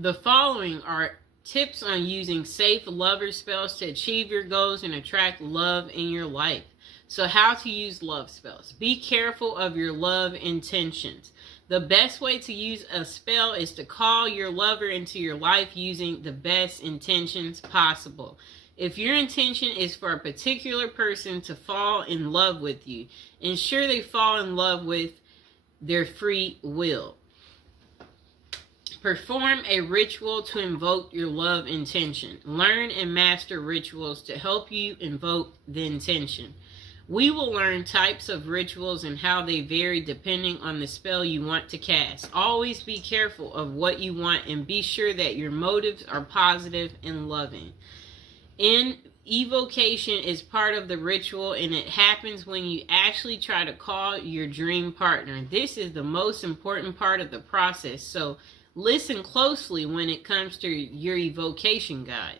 The following are tips on using safe lover spells to achieve your goals and attract love in your life. So how to use love spells. Be careful of your love intentions. The best way to use a spell is to call your lover into your life using the best intentions possible. If your intention is for a particular person to fall in love with you, ensure they fall in love with their free will. Perform a ritual to invoke your love intention. Learn and master rituals to help you invoke the intention. We will learn types of rituals and how they vary depending on the spell you want to cast. Always be careful of what you want and be sure that your motives are positive and loving. Evocation is part of the ritual, and it happens when you actually try to call your dream partner. This is the most important part of the process, so listen closely when it comes to your evocation guide.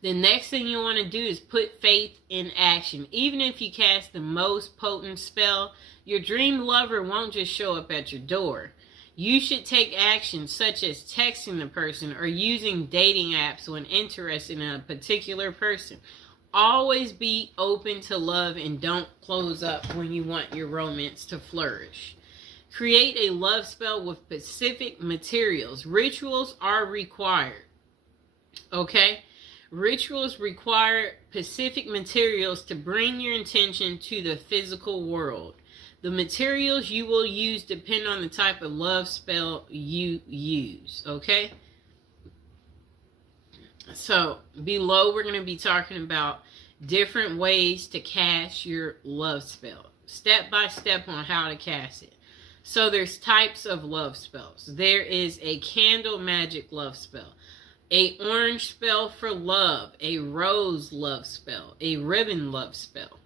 The next thing you want to do is put faith in action. Even if you cast the most potent spell, your dream lover won't just show up at your door. You should take action such as texting the person or using dating apps when interested in a particular person. Always be open to love and don't close up when you want your romance to flourish. Create a love spell with specific materials. Rituals are required. Okay? Rituals require specific materials to bring your intention to the physical world. The materials you will use depend on the type of love spell you use, okay? So, below we're going to be talking about different ways to cast your love spell. Step by step on how to cast it. So, there's types of love spells. There is a candle magic love spell. A orange spell for love, a rose love spell, a ribbon love spell.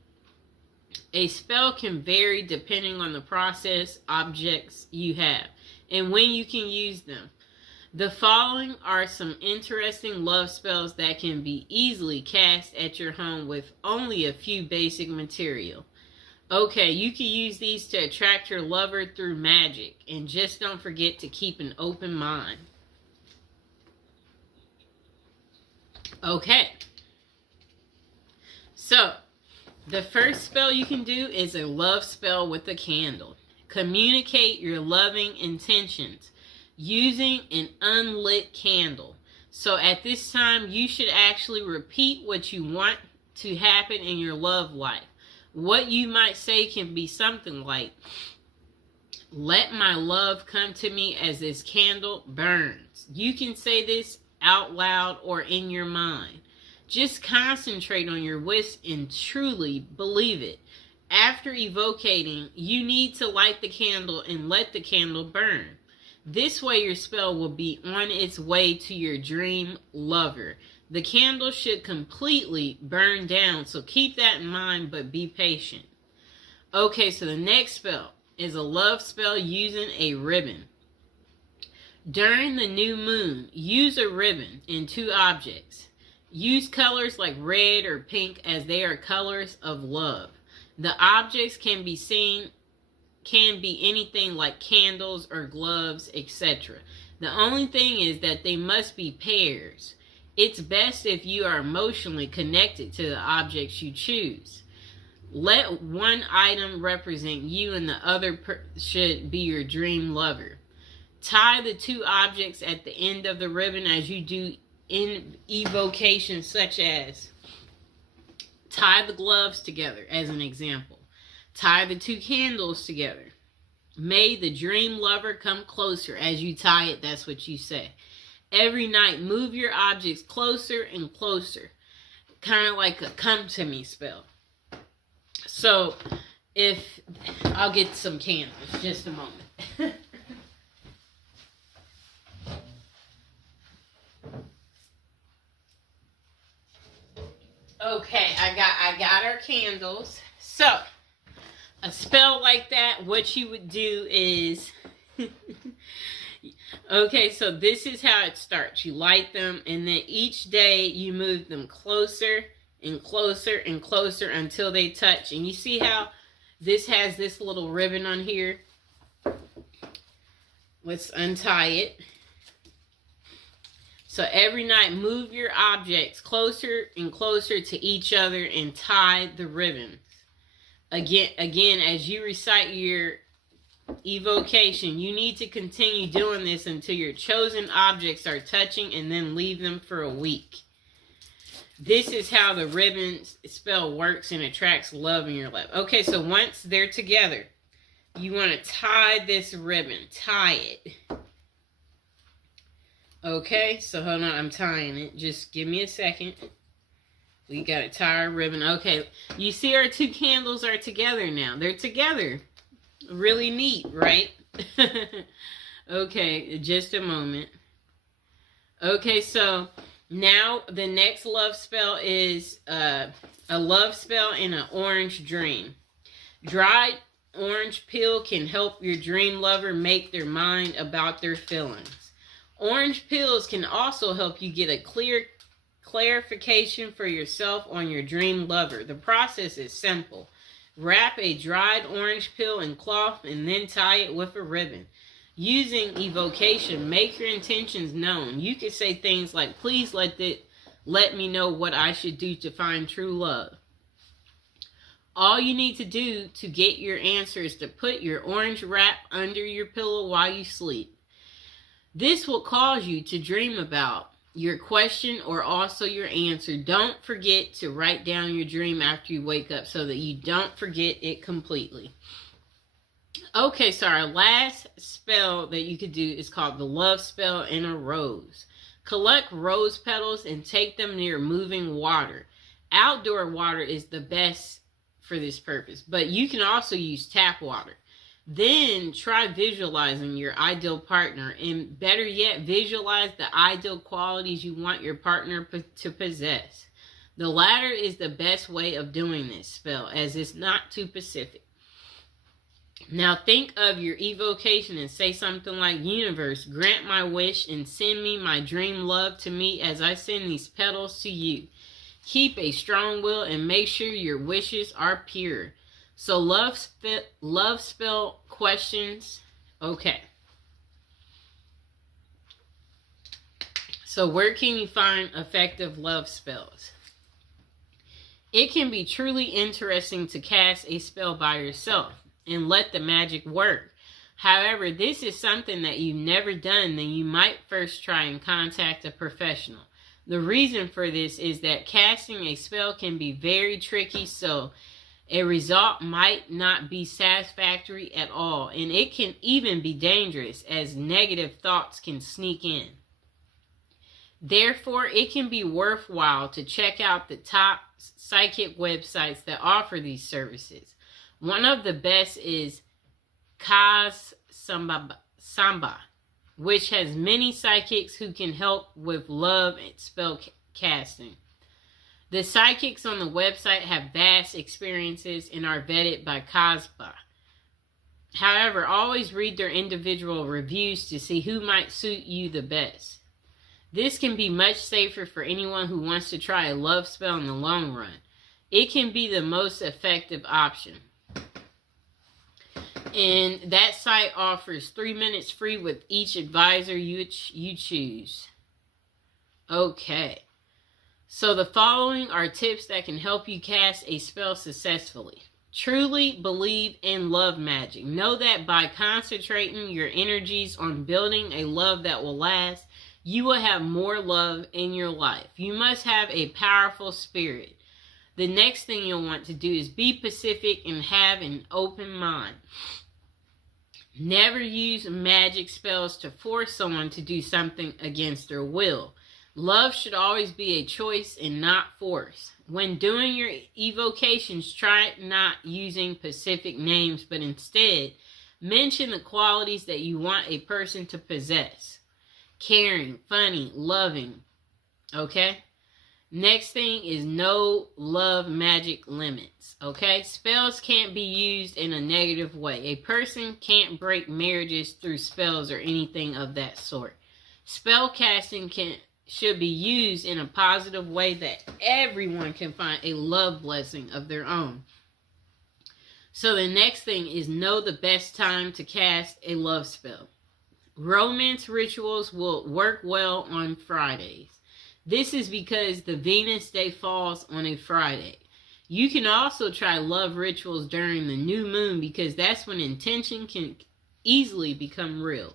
A spell can vary depending on the process, objects you have, and when you can use them. The following are some interesting love spells that can be easily cast at your home with only a few basic material. Okay, you can use these to attract your lover through magic, and just don't forget to keep an open mind. Okay, so the first spell you can do is a love spell with a candle. Communicate your loving intentions using an unlit candle. So at this time, you should actually repeat what you want to happen in your love life. What you might say can be something like, "Let my love come to me as this candle burns." You can say this out loud or in your mind. Just concentrate on your wish and truly believe it. After evocating, you need to light the candle and let the candle burn. This way your spell will be on its way to your dream lover. The candle should completely burn down, so keep that in mind, but be patient. Okay, so the next spell is a love spell using a ribbon. During the new moon, use a ribbon in two objects. Use colors like red or pink as they are colors of love. The objects can be anything like candles or gloves, etc. The only thing is that they must be pairs. It's best if you are emotionally connected to the objects you choose. Let one item represent you and the other should be your dream lover. Tie the two objects at the end of the ribbon as you do in evocation, such as tie the gloves together as an example. Tie the two candles together. May the dream lover come closer as you tie it. That's what you say. Every night, move your objects closer and closer. Kind of like a come to me spell. So, I'll get some candles, just a moment. Okay, I got our candles. So, a spell like that, what you would do is, okay, so this is how it starts. You light them, and then each day you move them closer and closer and closer until they touch. And you see how this has this little ribbon on here? Let's untie it. So every night, move your objects closer and closer to each other and tie the ribbons. Again, as you recite your evocation, you need to continue doing this until your chosen objects are touching, and then leave them for a week. This is how the ribbon spell works and attracts love in your life. Okay, so once they're together, you want to tie this ribbon. Tie it. Okay, so hold on, I'm tying it. Just give me a second. We got to tie our ribbon. Okay, you see our two candles are together now. They're together. Really neat, right? Okay, just a moment. Okay, so now the next love spell is a love spell in an orange dream. Dried orange peel can help your dream lover make their mind about their feelings. Orange peels can also help you get a clear clarification for yourself on your dream lover. The process is simple. Wrap a dried orange peel in cloth and then tie it with a ribbon. Using evocation, make your intentions known. You can say things like, please let me know what I should do to find true love. All you need to do to get your answer is to put your orange wrap under your pillow while you sleep. This will cause you to dream about your question or also your answer. Don't forget to write down your dream after you wake up so that you don't forget it completely. Okay, so our last spell that you could do is called the love spell in a rose. Collect rose petals and take them near moving water. Outdoor water is the best for this purpose, but you can also use tap water. Then try visualizing your ideal partner, and better yet, visualize the ideal qualities you want your partner to possess. The latter is the best way of doing this spell, as it's not too specific. Now think of your evocation and say something like, universe, grant my wish and send me my dream love to me as I send these petals to you. Keep a strong will and make sure your wishes are pure. So love spell questions. Okay. So where can you find effective love spells? It can be truly interesting to cast a spell by yourself and let the magic work. However, this is something that you've never done, then you might first try and contact a professional. The reason for this is that casting a spell can be very tricky, so a result might not be satisfactory at all, and it can even be dangerous as negative thoughts can sneak in. Therefore, it can be worthwhile to check out the top psychic websites that offer these services. One of the best is Kaz Samba, which has many psychics who can help with love and spell casting. The psychics on the website have vast experiences and are vetted by Kazba. However, always read their individual reviews to see who might suit you the best. This can be much safer for anyone who wants to try a love spell in the long run. It can be the most effective option. And that site offers 3 minutes free with each advisor you choose. Okay. So the following are tips that can help you cast a spell successfully. Truly believe in love magic. Know that by concentrating your energies on building a love that will last, you will have more love in your life. You must have a powerful spirit. The next thing you'll want to do is be pacific and have an open mind. Never use magic spells to force someone to do something against their will. Love should always be a choice and not force. When doing your evocations, try not using specific names, but instead mention the qualities that you want a person to possess. Caring, funny, loving. Okay? Next thing is no love magic limits. Okay? Spells can't be used in a negative way. A person can't break marriages through spells or anything of that sort. Spell casting should be used in a positive way that everyone can find a love blessing of their own. So the next thing is know the best time to cast a love spell. Romance rituals will work well on Fridays. This is because the Venus day falls on a Friday. You can also try love rituals during the new moon because that's when intention can easily become real.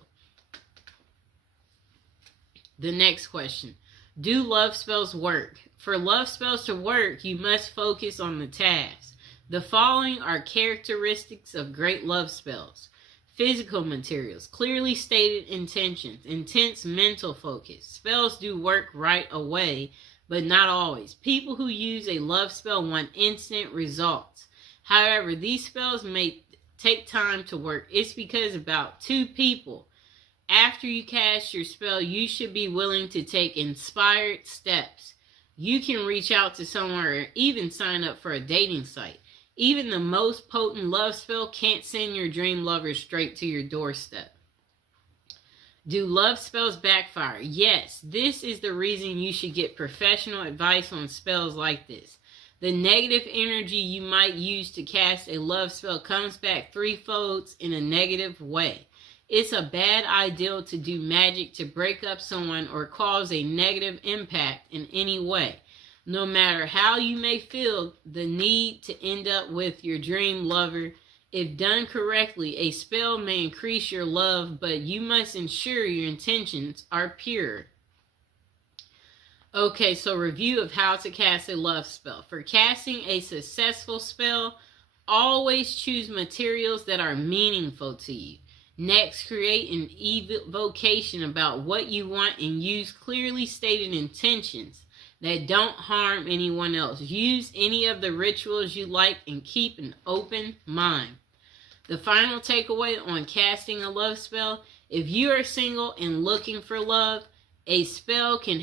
The next question. Do love spells work? For love spells to work, you must focus on the task. The following are characteristics of great love spells. Physical materials, clearly stated intentions, intense mental focus. Spells do work right away, but not always. People who use a love spell want instant results. However, these spells may take time to work. It's because about 2 people. After you cast your spell, you should be willing to take inspired steps. You can reach out to someone or even sign up for a dating site. Even the most potent love spell can't send your dream lover straight to your doorstep. Do love spells backfire? Yes, this is the reason you should get professional advice on spells like this. The negative energy you might use to cast a love spell comes back threefold in a negative way. It's a bad idea to do magic to break up someone or cause a negative impact in any way. No matter how you may feel the need to end up with your dream lover, if done correctly, a spell may increase your love, but you must ensure your intentions are pure. Okay, so review of how to cast a love spell. For casting a successful spell, always choose materials that are meaningful to you. Next, create an evocation about what you want and use clearly stated intentions that don't harm anyone else. Use any of the rituals you like and keep an open mind. The final takeaway on casting a love spell: if you are single and looking for love, a spell can